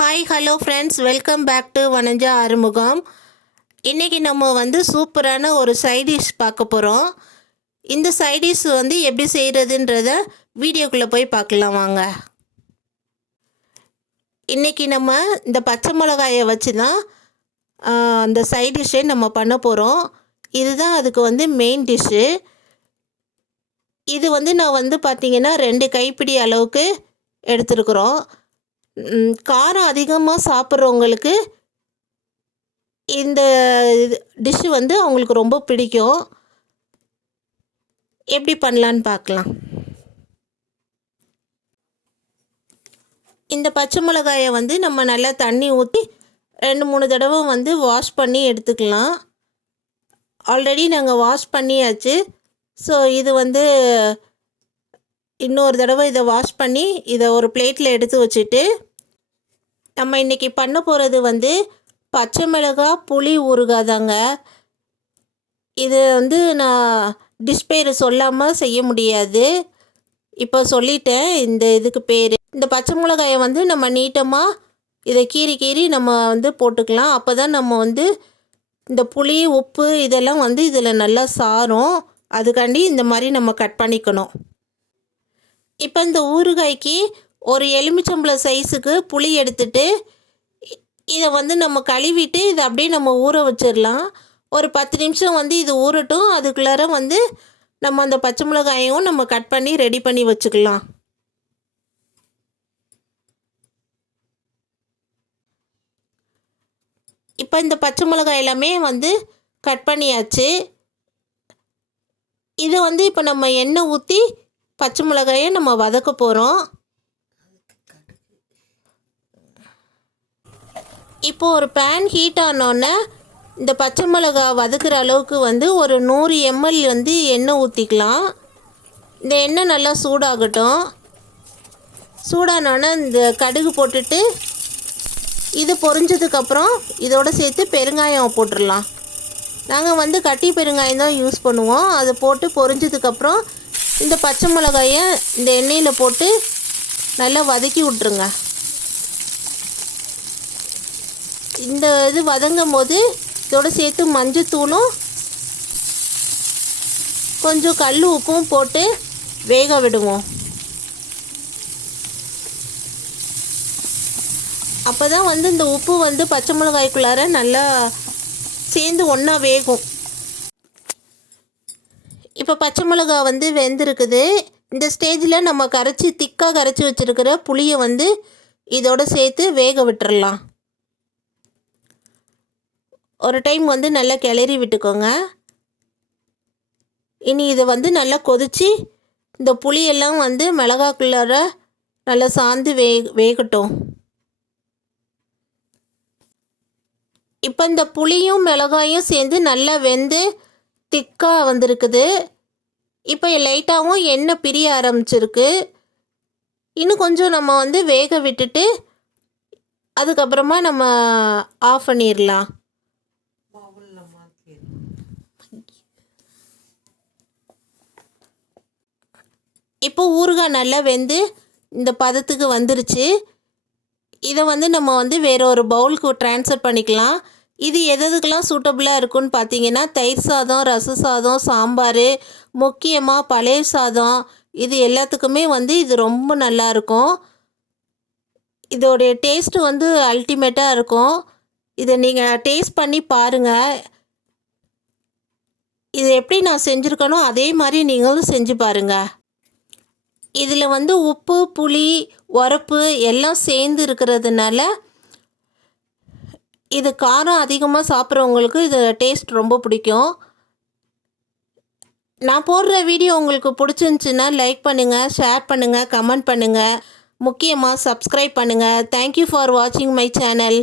Hi hello friends welcome back to Vanaja Arumugam இன்றைக்கி நம்ம வந்து சூப்பரான ஒரு சைடிஷ் பார்க்க போகிறோம் இந்த சைடிஷ் வந்து எப்படி செய்கிறதுன்றத வீடியோக்குள்ளே போய் பார்க்கலாம் வாங்க. இன்றைக்கி நம்ம இந்த பச்சை மிளகாயை வச்சு தான் அந்த சைடிஷ்ஷை நம்ம பண்ண போகிறோம் இதுதான் அதுக்கு வந்து மெயின் டிஷ்ஷு இது வந்து நான் வந்து பார்த்திங்கன்னா ரெண்டு கைப்பிடி அளவுக்கு எடுத்துருக்குறோம். காரம் அதிகமாக சாப்பிட்றவங்களுக்கு இந்த டிஷ்ஷு வந்து அவங்களுக்கு ரொம்ப பிடிக்கும். எப்படி பண்ணலான்னு பார்க்கலாம். இந்த பச்சை மிளகாயை வந்து நம்ம நல்லா தண்ணி ஊற்றி ரெண்டு மூணு தடவை வந்து வாஷ் பண்ணி எடுத்துக்கலாம். ஆல்ரெடி நாங்கள் வாஷ் பண்ணியாச்சு. ஸோ இது வந்து இன்னொரு தடவை இதை வாஷ் பண்ணி இதை ஒரு பிளேட்டில் எடுத்து வச்சுட்டு நம்ம இன்றைக்கி பண்ண போகிறது வந்து பச்சை மிளகாய் புளி ஊறுகாதாங்க. இது வந்து நான் டிஷ்பேர் சொல்லாமல் செய்ய முடியாது. இப்போ சொல்லிட்டேன் இந்த இதுக்கு பேர். இந்த பச்சை மிளகாயை வந்து நம்ம நீட்டமாக இதை கீறி கீறி நம்ம வந்து போட்டுக்கலாம். அப்போ தான் நம்ம வந்து இந்த புளி உப்பு இதெல்லாம் வந்து இதில் நல்லா சாரும். அதுக்காண்டி இந்த மாதிரி நம்ம கட் பண்ணிக்கணும். இப்போ இந்த ஊறுகாய்க்கு ஒரு எலுமிச்சம்பளம் சைஸுக்கு புளி எடுத்துட்டு இதை வந்து நம்ம கழுவிட்டு இதை அப்படியே நம்ம ஊற வச்சிடலாம் ஒரு பத்து நிமிஷம் வந்து இது ஊறட்டும். அதுக்குள்ளார வந்து நம்ம அந்த பச்சை மிளகாயும் நம்ம கட் பண்ணி ரெடி பண்ணி வச்சுக்கலாம். இப்போ இந்த பச்சை மிளகாய் எல்லாமே வந்து கட் பண்ணியாச்சு. இதை வந்து இப்போ நம்ம எண்ணெய் ஊற்றி பச்சை மிளகாயை நம்ம வதக்க போகிறோம் இப்போ ஒரு பேன் ஹீட் ஆனோடனே இந்த பச்சை மிளகாய் வதக்குற அளவுக்கு வந்து ஒரு நூறு எம்எல் வந்து எண்ணெய் ஊற்றிக்கலாம் இந்த எண்ணெய் நல்லா சூடாகட்டும். சூடானோடனே இந்த கடுகு போட்டுட்டு இது பொரிஞ்சதுக்கப்புறம் இதோட சேர்த்து பெருங்காயம் போட்டுடலாம் நாங்கள் வந்து கட்டி பெருங்காயம் தான் யூஸ் பண்ணுவோம். அது போட்டு பொரிஞ்சதுக்கப்புறம் இந்த பச்சை மிளகாயை இந்த எண்ணெயில் போட்டு நல்லா வதக்கி விட்ருங்க இந்த இது வதங்கும் போது இதோட சேர்த்து மஞ்சத்தூளும் கொஞ்சம் கல் உப்பும் போட்டு வேக விடுவோம். அப்போ தான் வந்து இந்த உப்பு வந்து பச்சை மிளகாய்க்குள்ளார நல்லா சேர்ந்து ஒன்றா வேகும். இப்போ பச்சை மிளகாய் வந்து வெந்திருக்குது. இந்த ஸ்டேஜில் நம்ம கரைச்சி திக்காக கரைச்சி வச்சுருக்கிற புளியை வந்து இதோட சேர்த்து வேக விட்டுறலாம். ஒரு டைம் வந்து நல்லா கிளறி விட்டுக்கோங்க. இனி இதை வந்து நல்லா கொதித்து இந்த புளியெல்லாம் வந்து மிளகாக்குள்ளார நல்லா சாந்து வே வேகட்டும். இப்போ இந்த புளியும் மிளகாயும் சேர்ந்து நல்லா வெந்து திக்காக வந்திருக்குது. இப்போ லைட்டாகவும் எண்ணெய் பிரிய ஆரம்பிச்சிருக்கு. இன்னும் கொஞ்சம் நம்ம வந்து வேக விட்டுட்டு அதுக்கப்புறமா நம்ம ஆஃப் பண்ணிடலாம். இப்போ ஊறுகாய் நல்லா வெந்து இந்த பதத்துக்கு வந்துருச்சு. இதை வந்து நம்ம வந்து வேற ஒரு பவுலுக்கு ட்ரான்ஸ்ஃபர் பண்ணிக்கலாம். இது எது எதுக்கெல்லாம் சூட்டபுளாக இருக்குன்னு பார்த்தீங்கன்னா தயிர் சாதம் ரச சாதம் சாம்பார் முக்கியமாக பழைய சாதம். இது எல்லாத்துக்குமே வந்து இது ரொம்ப நல்லாயிருக்கும் இதோடைய டேஸ்ட்டு வந்து அல்டிமேட்டாக இருக்கும். இதை நீங்கள் டேஸ்ட் பண்ணி பாருங்கள் இது எப்படி நான் செஞ்சுருக்கனோ அதே மாதிரி நீங்களும் செஞ்சு பாருங்கள் இதில் வந்து உப்பு புளி உரப்பு எல்லாம் சேர்ந்து இருக்கிறதுனால இது காரம் அதிகமாக சாப்பிட்றவங்களுக்கு இது டேஸ்ட் ரொம்ப பிடிக்கும். நான் போடுற வீடியோ உங்களுக்கு பிடிச்சிருந்துச்சின்னா லைக் பண்ணுங்கள் ஷேர் பண்ணுங்கள் கமெண்ட் பண்ணுங்கள் முக்கியமாக சப்ஸ்கிரைப் பண்ணுங்கள் தேங்க்யூ ஃபார் வாட்சிங் மை சேனல்